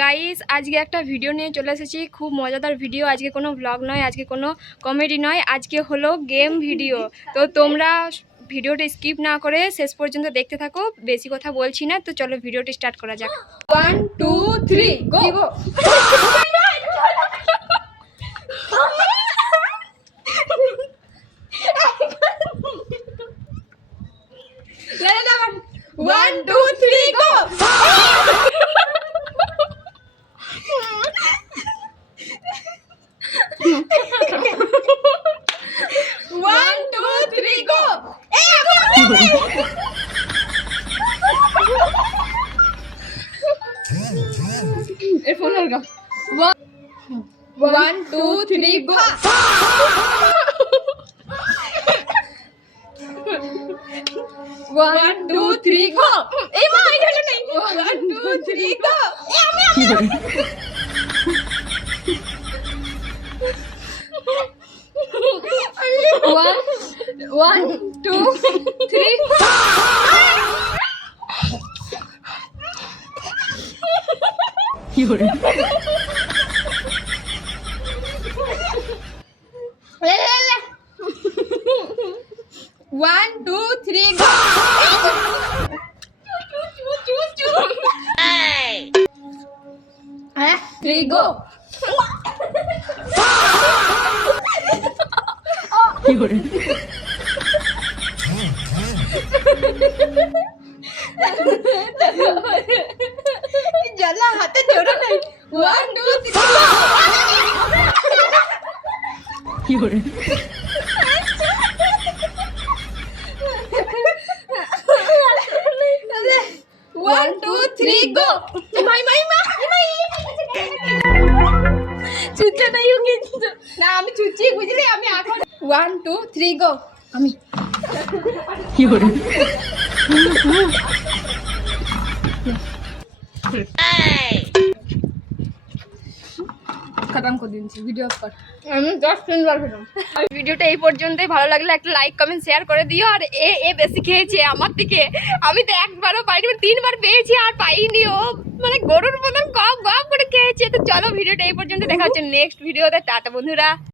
Guys আজকে একটা video নিয়ে চলে এসেছি, খুব মজাদার ভিডিও। আজকে কোনো ব্লগ নয়, আজকে কোনো কমেডি নয়, আজকে হলো গেম ভিডিও। তো তোমরা ভিডিওটা স্কিপ না করে শেষ পর্যন্ত দেখতে থাকো। বেশি কথা বলছি না, তো চলো ভিডিওটি স্টার্ট করা যাক। 1 2 3 গো। One, two, three, go! One, two, three, go! Phone लगा. One, two, three, go! One, two, three, go! ए माँ इधर नहीं. One, two, three, go! One, two, three. One, two, three, go! Three, go! जला हाथे जोड़ो नहीं. One, two, three, go! One, two, three, go! চুচে নাই কিন্তু না, আমি চুচি বুঝলি, আমি এখন 1 2 3 গো। আমি কি করে খতম করে দিচ্ছি ভিডিও কর। আমি 10 বার পেলাম। ভিডিওটা এই পর্যন্তই। ভালো লাগলে একটা লাইক কমেন্ট শেয়ার করে দিও। আর এ বেশি খেয়েছে আমার থেকে, আমি তো একবারও পাইনি, 3বার পেয়েছি আর পাইনি। ও মানে গরুর মতন গপ গপ করে খেয়েছে। তো চলো ভিডিওটা এই পর্যন্ত, দেখা হচ্ছে নেক্সট ভিডিওতে। টাটা বন্ধুরা।